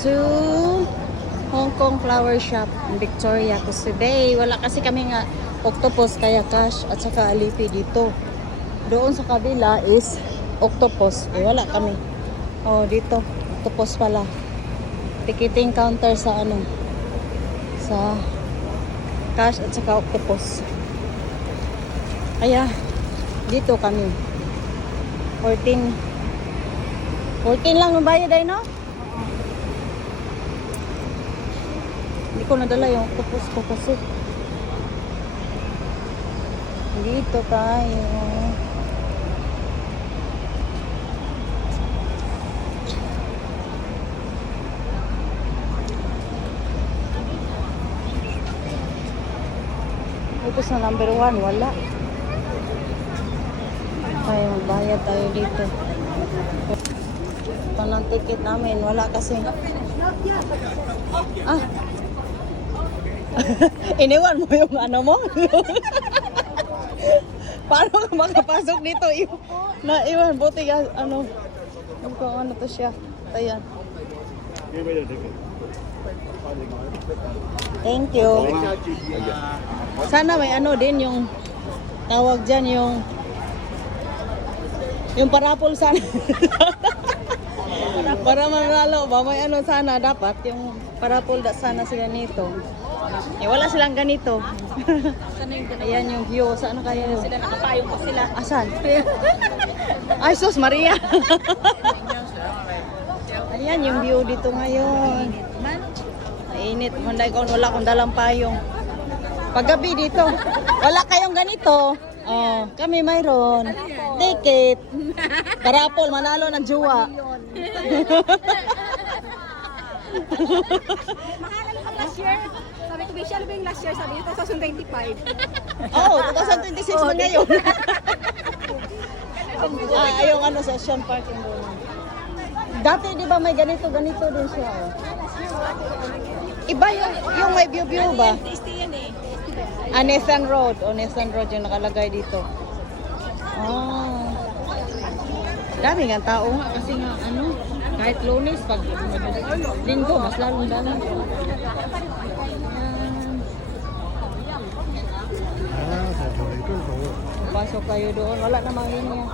to Hong Kong Flower Shop in Victoria. Kasi today, wala kasi kami nga octopus kaya cash at saka alipi dito. Doon sa kabila is octopus. Wala kami. Oh, dito. Octopus pala. Ticketing counter sa ano? Sa cash at saka octopus. Kaya, dito kami. 14 lang ang bayad ay, no? Hindi ko nadala yung octopus ko kasi. Dito tayo. Ito sa number 1, wala. Kaya magbayad tayo dito. Ito ng ticket namin, wala kasi. Ah! Iniwan mo yung ano mo? Paano ka makapasok dito? Naiwan, buti ka, ano. Ano to siya? Ayan. Thank you. Sana may ano din yung tawag dyan yung parapol sana. Para manalo ba? May ano sana dapat yung parapol sana sila nito. Eh wala silang ganito. Ayan yung view. Saan kaya yun? Sila nakapayong pa sila. Asan? Ay sus Maria. Ayan yung view dito ngayon. Mainit. Wala akong dalang payong. Paggabi dito. Wala kayong ganito. Oh, kami mayroon. Ticket. Parapol, manalo ng jowa. Mahalal ka last year. Sabi ko, Bishal ba yung last year? Sabi niyo, 2025. Oo, 2026 na ngayon. Yung ano sa Ocean Park yung doon. Dati di ba may ganito din siya. Oh. Iba yung may view ba? Tasty yan eh. Nathan Road. Nathan Road yung nakalagay dito. Oh. Dami nga tao nga kasi nga ano, kahit Lunes pag Linggo mas lalong dami. Pasok kayo doon, wala namang linya.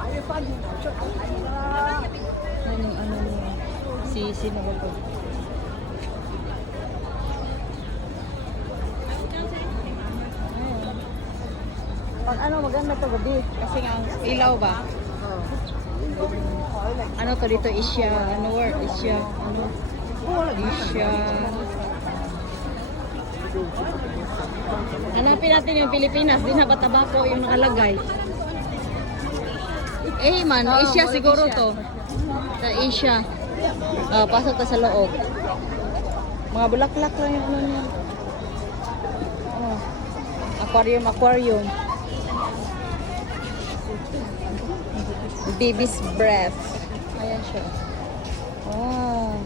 Yan yung ano niya. Sino ba ito? Pag ano maganda to gabi kasi nga ilaw ba? Ano to dito Asia, ano word Asia, ano? Asia. Hanapin natin yung Pilipinas, di na ba tabako yung nakalagay? Eh man, Asia siguro to. Sa Asia. Pasok ta sa loob. Mga bulaklak lang yung ano niya. Oh. Aquarium. Baby's breath. Ayan siya. Oh.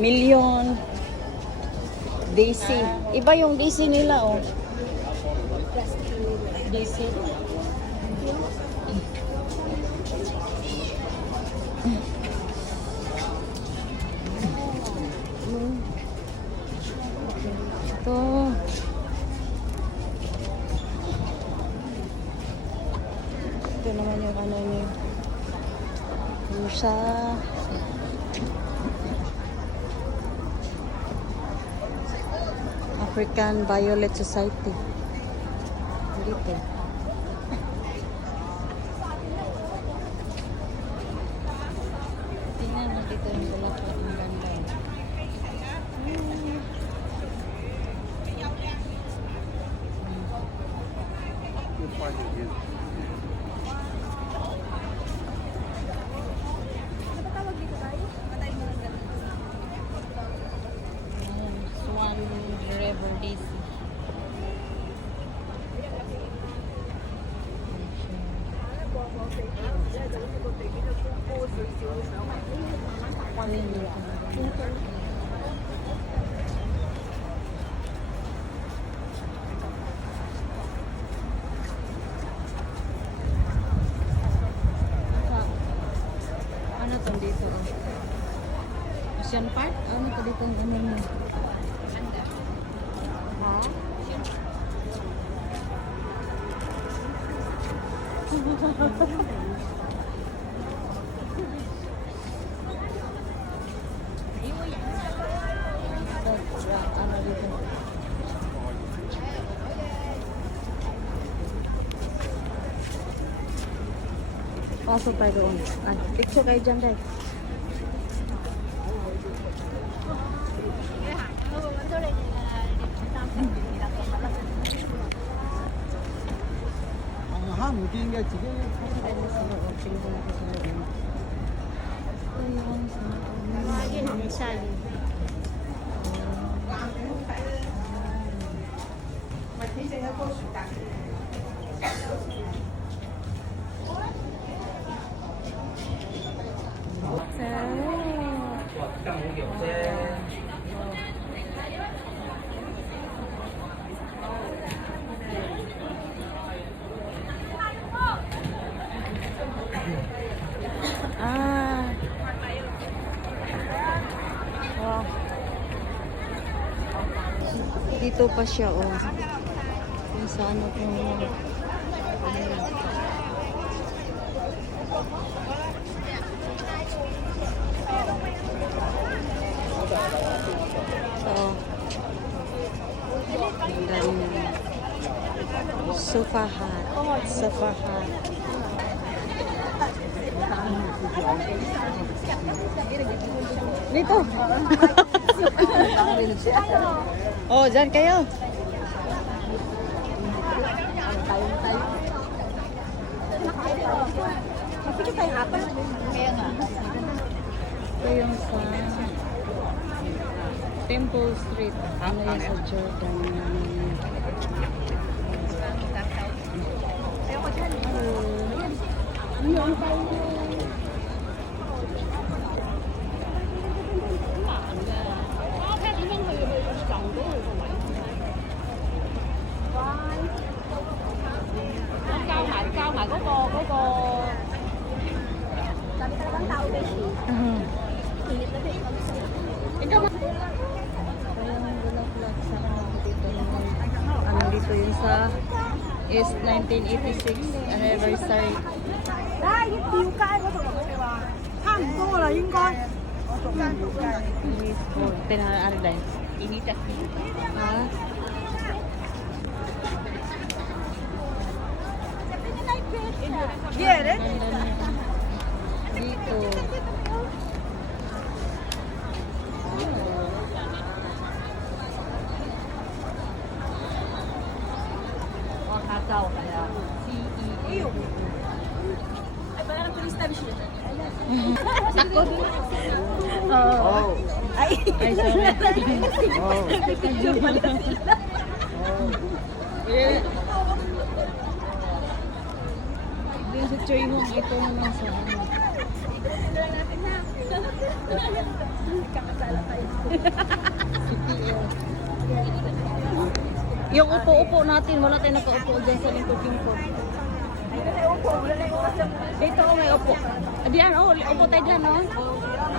Million. Daisy. Iba yung Daisy nila, oh. Daisy. Ito. Ito naman yung ano niya. Yung sa African Violet Society. Dito. Tingnan mo dito yung bulaklak ng ganda. Swan River Daisy. Asian Park? Ano pa dito ang ano mo? Ha? Ano dito? Pasok tayo doon. Ay, picture kayo dyan, guys. 한 무기인가 지금 Ah. Wow. Dito pa siya, oh. Kung saan ako. So, ang dami na. Sofa hut. Sofa hut. Dito. Oh, dyan kayo. Mapicture tayo apat. Kaya nga. Ito yung sa Temple Street. Ano yung sa Jordan? Ayoko dyan. Sabi talagang tao guys. Init na din. Ikaw ba? Kayang bulaklak sa dito. Ano dito yung sa is 1986 anniversary. 但係要吊街嗰度嘅話，差唔多啦應該。 Tinahari dahil. Initas niya. Ha? Gere? Ganda niya. Dito. Kakao kaya. CEA. Ay, parang turista siya. Ako din. Oh. Ay, Ay, sorry. Oh. picture pala sila. Eh. Din sa Choi Hong, ito naman sa ano. Kakasala tayo. CPL. Yung upo-upo natin, wala tayong nakaupo dyan sa lingkod-lingkod. Dito oh, may upo. Diyan, oh, upo tayo dyan, oh.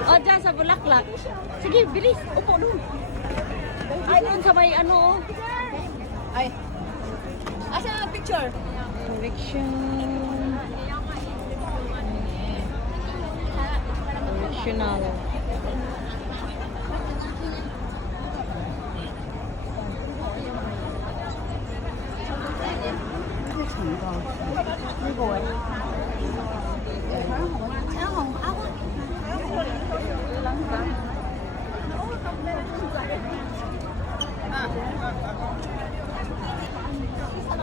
Oh, dyan sa bulaklak. Sige, bilis, upo doon. Ay, doon sa may ano, oh. Ay. Asa ang picture? Correction. Correctional.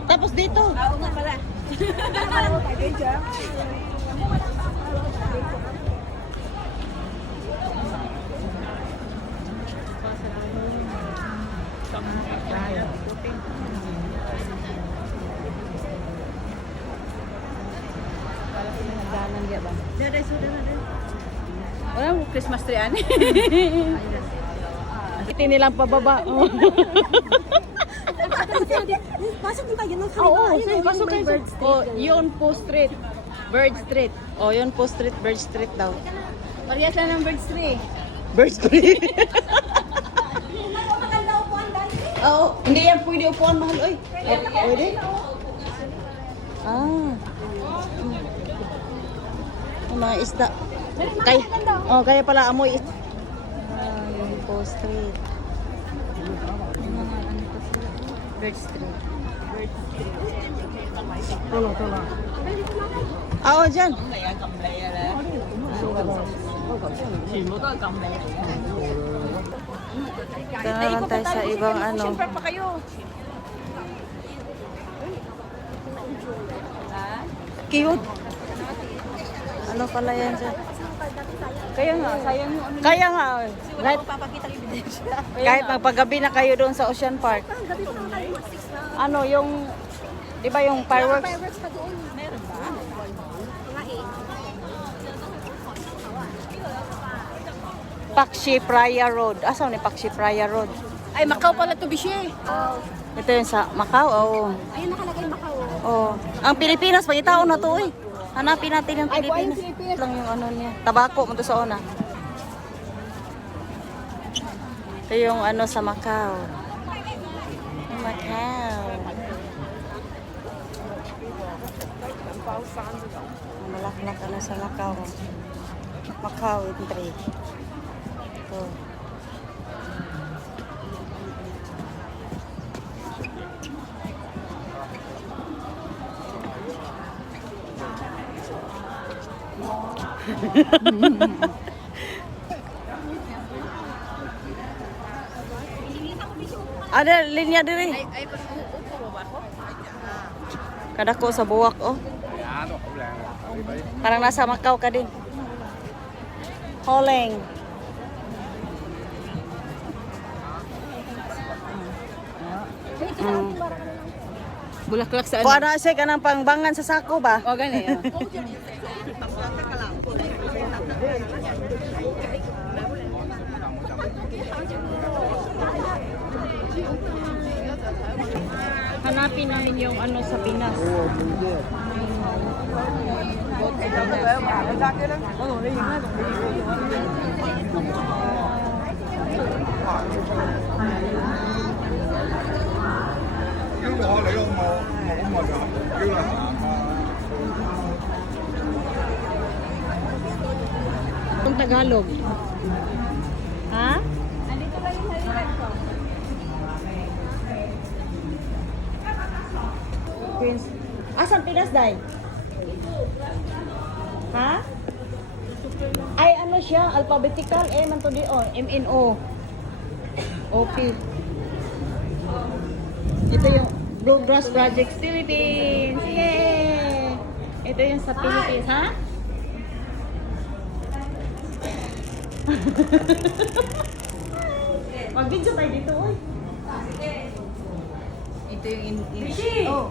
Tapos dito. Oo nga pala. Picture? Nagdanan dia ba? Dere, sudah na din. Wala mo Christmas tree ani. Iti nilang pababa. Oh. Pasok din tayo ng Oo, pasok kayo. Oh, yun po street. Bird Street. Oh, yun po street, Bird Street daw. Parehas lang ng birds tree. Bird Street. Oo, hindi yan pwede upuan mahal. Oy. Pwede? Ah. Ang mga isda. Kaya pala amoy. Yung po street. Bird Street. Oo, dyan. Naman tayo sa ibang ano. Pa kayo. Cute. Ano pala yan dyan? Kaya nga, sayang yung ano. Kaya nga. Kahit, Papakita ng ebidensya. kahit magpagabi na kayo doon sa Ocean Park. Gabi pa naman tayo, 6 na. Ano, yung, di ba yung fireworks? Fireworks pa doon. Meron ba? Mga 8. Pakshi Praya Road. Asan ni Pakshi Praya Road? Ay, Macau pala to, Bishi. Ito yung sa Macau. Oo. Ayun, nakalagay Macau. Oh. Ang Pilipinas, pangitao na to eh. Hanapin natin yung Ay, buhay yung Pilipinas. Pilipinas. Lang yung ano niya. Tabako mo to sa una. Ito yung ano sa Macau. Macau. Malaklak ano sa Macau. Macau entry. Ito. Ada linya diri. Ay, upo ba ako? Kadako sa buwak oh. Parang nasa Macau ka din. Holeng. Bulaklak sa Kung ano siya kanang pangbangan sa sako ba? O, gani. Hanapin namin yung ano sa Pinas. Yung Tagalog. Ha? Andito ba yung narinig ko? Queens. Asan Pinas, Day? Ha? Ay, ano siya? Alphabetical. Man to di on. MNO. Okay. Ito yung Bluegrass Project Philippines. Yay! Ito yung sa Philippines, ha? Mag-video tayo dito, oy. Ito yung Oh.